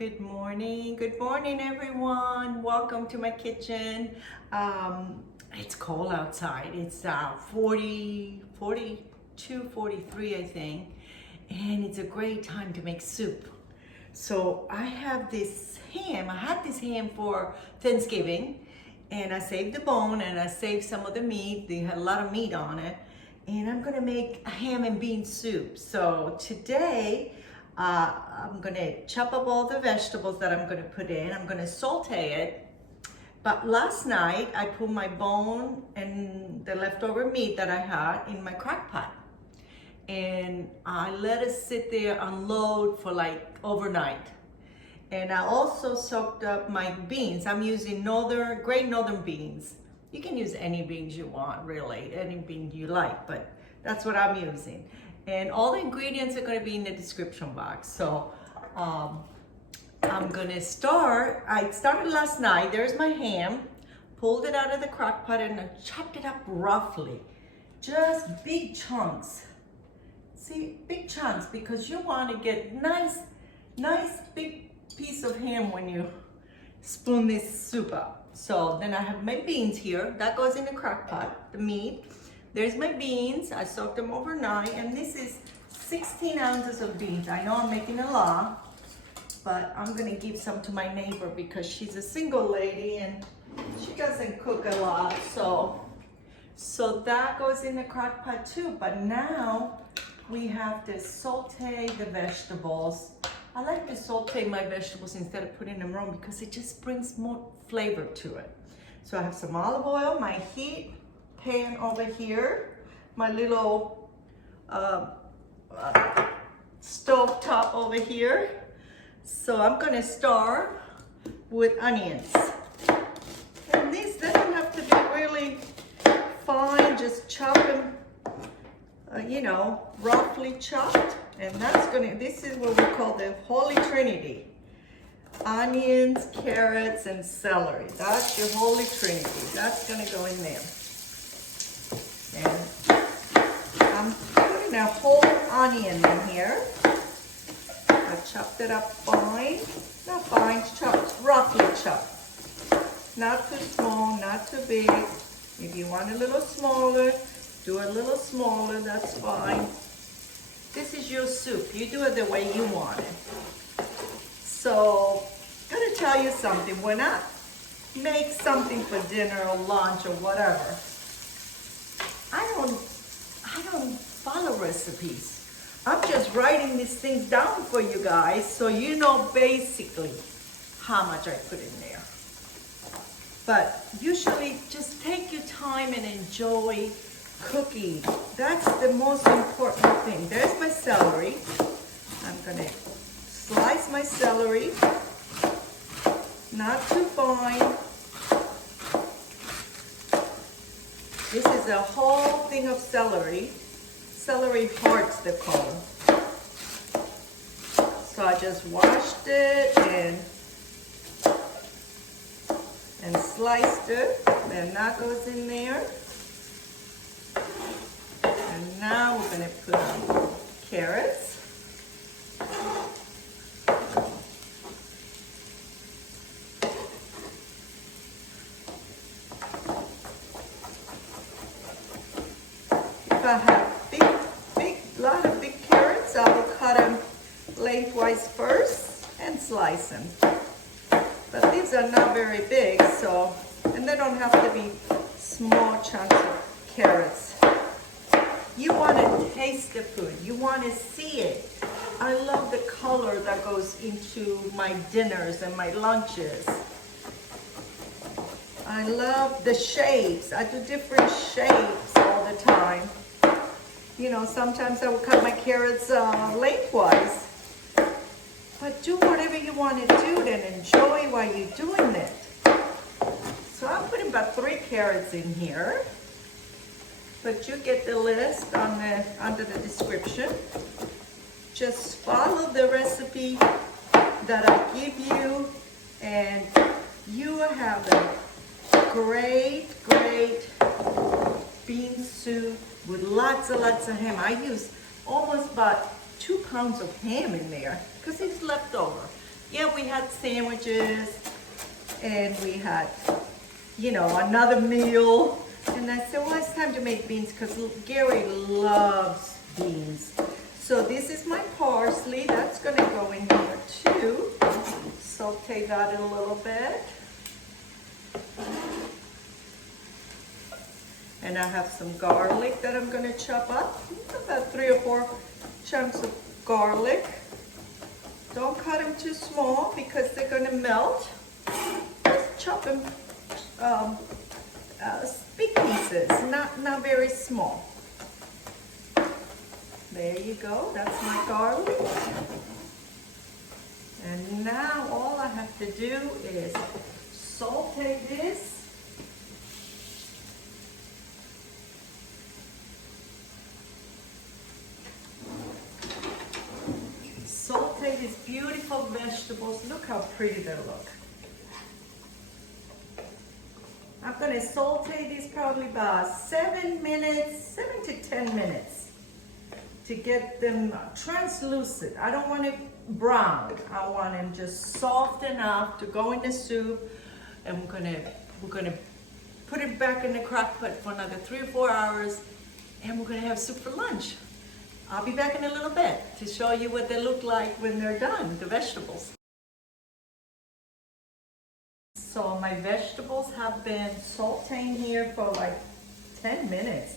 Good morning everyone. Welcome to my kitchen. It's cold outside. It's 42, 43 I think. And it's a great time to make soup. So I have this ham. I had this ham for Thanksgiving and I saved the bone and I saved some of the meat. They had a lot of meat on it. And I'm gonna make a ham and bean soup. So today, I'm gonna chop up all the vegetables that I'm gonna put in. I'm gonna saute it. But last night, I put my bone and the leftover meat that I had in my crock pot. And I let it sit there, unload for like overnight. And I also soaked up my beans. I'm using great northern beans. You can use any beans you want, really, any bean you like, but that's what I'm using. And all the ingredients are gonna be in the description box. So I'm gonna start. I started last night. There's my ham. Pulled it out of the crock pot and I chopped it up roughly. Just big chunks. See, big chunks, because you wanna get nice big piece of ham when you spoon this soup up. So then I have my beans here. That goes in the crock pot, the meat. There's my beans. I soaked them overnight, and this is 16 ounces of beans. I know I'm making a lot, but I'm gonna give some to my neighbor because she's a single lady and she doesn't cook a lot. So that goes in the crock pot too. But now we have to saute the vegetables. I like to saute my vegetables instead of putting them raw because it just brings more flavor to it. So I have some olive oil, my heat pan over here, my little stove top over here. So I'm gonna start with onions. And these, they don't have to be really fine, just chop them, roughly chopped. And this is what we call the Holy Trinity. Onions, carrots, and celery. That's your Holy Trinity. That's gonna go in there. And I'm putting a whole onion in here. I chopped it up fine. Not fine, chopped, roughly chopped. Not too small, not too big. If you want a little smaller, do a little smaller, that's fine. This is your soup. You do it the way you want it. So, I'm gonna tell you something. When I make something for dinner or lunch or whatever, I don't follow recipes. I'm just writing these things down for you guys so you know basically how much I put in there. But usually just take your time and enjoy cooking. That's the most important thing. There's my celery. I'm gonna slice my celery, not too fine. This is a whole thing of celery. Celery hearts, they're called. So I just washed it and sliced it. Then that goes in there. And now we're gonna put on carrots. If I have lot of big carrots, I will cut them lengthwise first and slice them. But these are not very big, so, and they don't have to be small chunks of carrots. You want to taste the food. You want to see it. I love the color that goes into my dinners and my lunches. I love the shapes. I do different shapes all the time. Sometimes I will cut my carrots lengthwise. But do whatever you want to do and enjoy while you're doing it. So I'm putting about 3 carrots in here. But you get the list under the description. Just follow the recipe that I give you and you will have a great bean soup with lots of ham. I use almost about 2 pounds of ham in there because it's left over. Yeah, we had sandwiches and we had, you know, another meal. And I said, well, it's time to make beans because Gary loves beans. So this is my parsley. That's gonna go in here too. Saute that in a little bit. And I have some garlic that I'm gonna chop up. About 3 or 4 chunks of garlic. Don't cut them too small because they're gonna melt. Just chop them big pieces, not very small. There you go, that's my garlic. And now all I have to do is saute this. Saute these beautiful vegetables. Look how pretty they look. I'm gonna saute these probably about 7 to 10 minutes to get them translucent. I don't want it brown. I want them just soft enough to go in the soup. And we're gonna put it back in the crock pot for another 3 or 4 hours, and we're gonna have soup for lunch. I'll be back in a little bit to show you what they look like when they're done, the vegetables. So my vegetables have been sauteing here for like 10 minutes.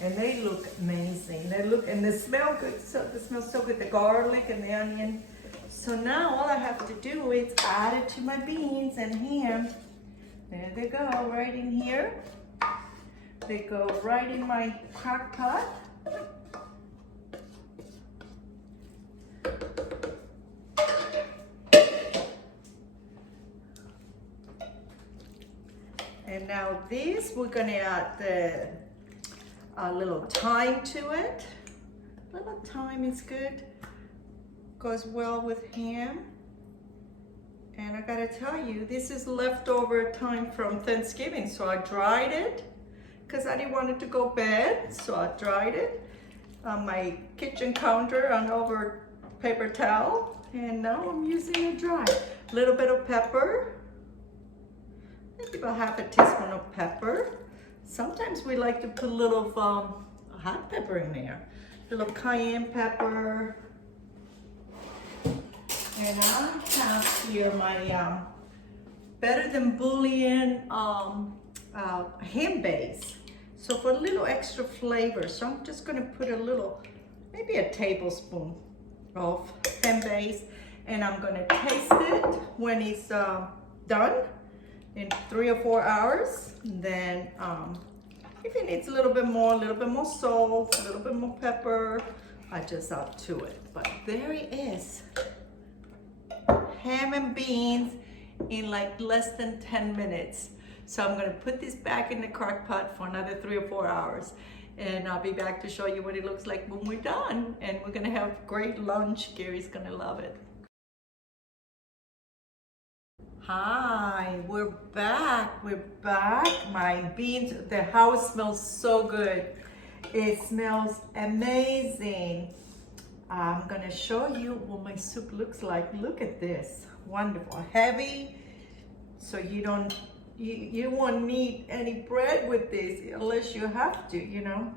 And they look amazing. They smell good. So they smell so good, the garlic and the onion. So now all I have to do is add it to my beans and ham. There they go, right in here. They go right in my crock pot. And now this, we're gonna add a little thyme to it. A little thyme is good. Goes well with ham. And I gotta tell you, this is leftover thyme from Thanksgiving. So I dried it because I didn't want it to go bad. So I dried it on my kitchen counter on over paper towel. And now I'm using it dry. A little bit of pepper. Maybe about half a teaspoon of pepper. Sometimes we like to put a little hot pepper in there. A little cayenne pepper. And I have here my Better Than Bouillon ham base. So for a little extra flavor, so I'm just gonna put a little, maybe a tablespoon of ham base. And I'm gonna taste it when it's done. In 3 or 4 hours. And then if it needs a little bit more salt, a little bit more pepper, I just add to it. But there it is. Ham and beans in like less than 10 minutes. So I'm gonna put this back in the crock pot for another 3 or 4 hours. And I'll be back to show you what it looks like when we're done. And we're gonna have great lunch. Gary's gonna love it. Hi, we're back. My beans, the house smells so good. It smells amazing. I'm gonna show you what my soup looks like. Look at this, wonderful, heavy. So you won't need any bread with this unless you have to, you know.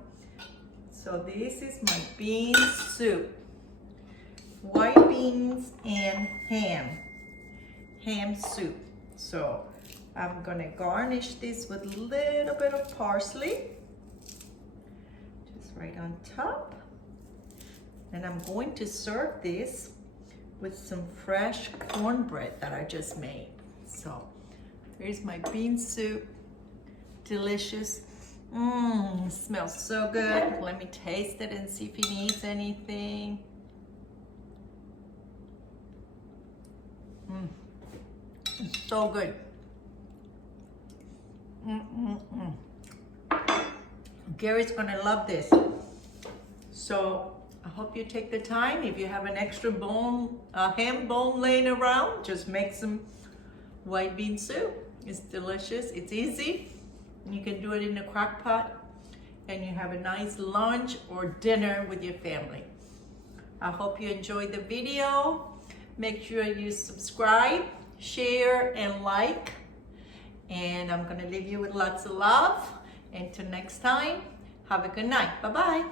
So this is my bean soup. White beans and ham soup. So I'm gonna garnish this with a little bit of parsley, just right on top. And I'm going to serve this with some fresh cornbread that I just made. So there's my bean soup, delicious. Smells so good. Let me taste it and see if it needs anything. It's so good. Gary's gonna love this. So I hope you take the time. If you have an extra bone, ham bone laying around, just make some white bean soup. It's delicious, it's easy. You can do it in a crock pot and you have a nice lunch or dinner with your family. I hope you enjoyed the video. Make sure you subscribe, share, and like. And I'm gonna leave you with lots of love. Until next time, have a good night. Bye-bye.